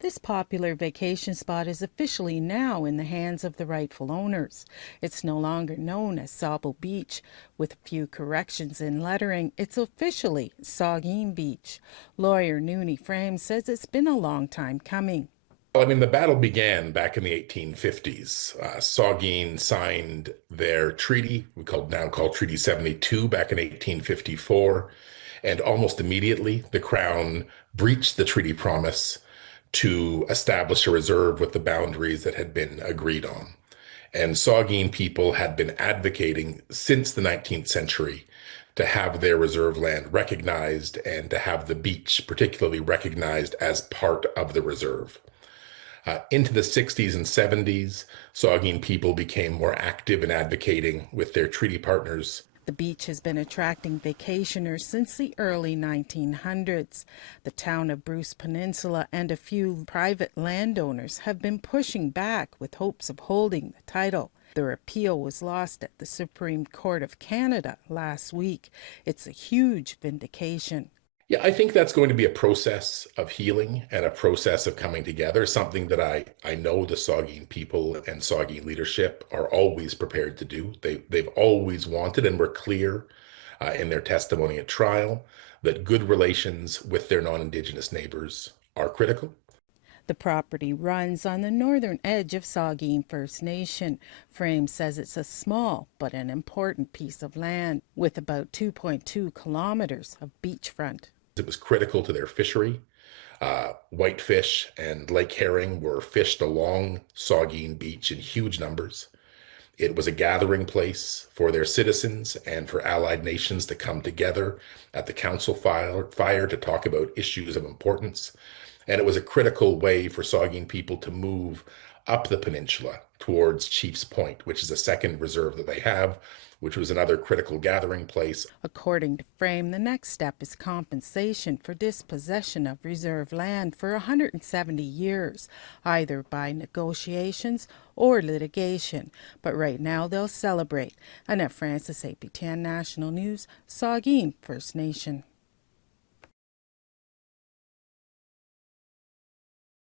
This popular vacation spot is officially now in the hands of the rightful owners. It's no longer known as Saugeen Beach. With a few corrections in lettering, it's officially Saugeen Beach. Lawyer Noonie Frame says it's been a long time coming. Well, I mean, the battle began back in the 1850s. Saugeen signed their treaty, now called Treaty 72, back in 1854, and almost immediately the Crown breached the treaty promise to establish a reserve with the boundaries that had been agreed on. And Saugeen people had been advocating since the 19th century to have their reserve land recognized and to have the beach particularly recognized as part of the reserve. Into the 60s and 70s, Saugeen people became more active in advocating with their treaty partners. The beach has been attracting vacationers since the early 1900s. The town of Bruce Peninsula and a few private landowners have been pushing back with hopes of holding the title. Their appeal was lost at the Supreme Court of Canada last week. It's a huge vindication. Yeah, I think that's going to be a process of healing and a process of coming together, something that I know the Saugeen people and Saugeen leadership are always prepared to do. They've always wanted and were clear in their testimony at trial that good relations with their non-Indigenous neighbors are critical. The property runs on the northern edge of Saugeen First Nation. Frame says it's a small but an important piece of land with about 2.2 kilometers of beachfront. It was critical to their fishery. Whitefish and lake herring were fished along Saugeen Beach in huge numbers. It was a gathering place for their citizens and for allied nations to come together at the council fire to talk about issues of importance. And it was a critical way for Saugeen people to move up the peninsula towards Chiefs Point, which is a second reserve that they have, which was another critical gathering place. According to Frame, the next step is compensation for dispossession of reserve land for 170 years, either by negotiations or litigation. But right now they'll celebrate. Annette Francis, APTN National News, Saugeen First Nation.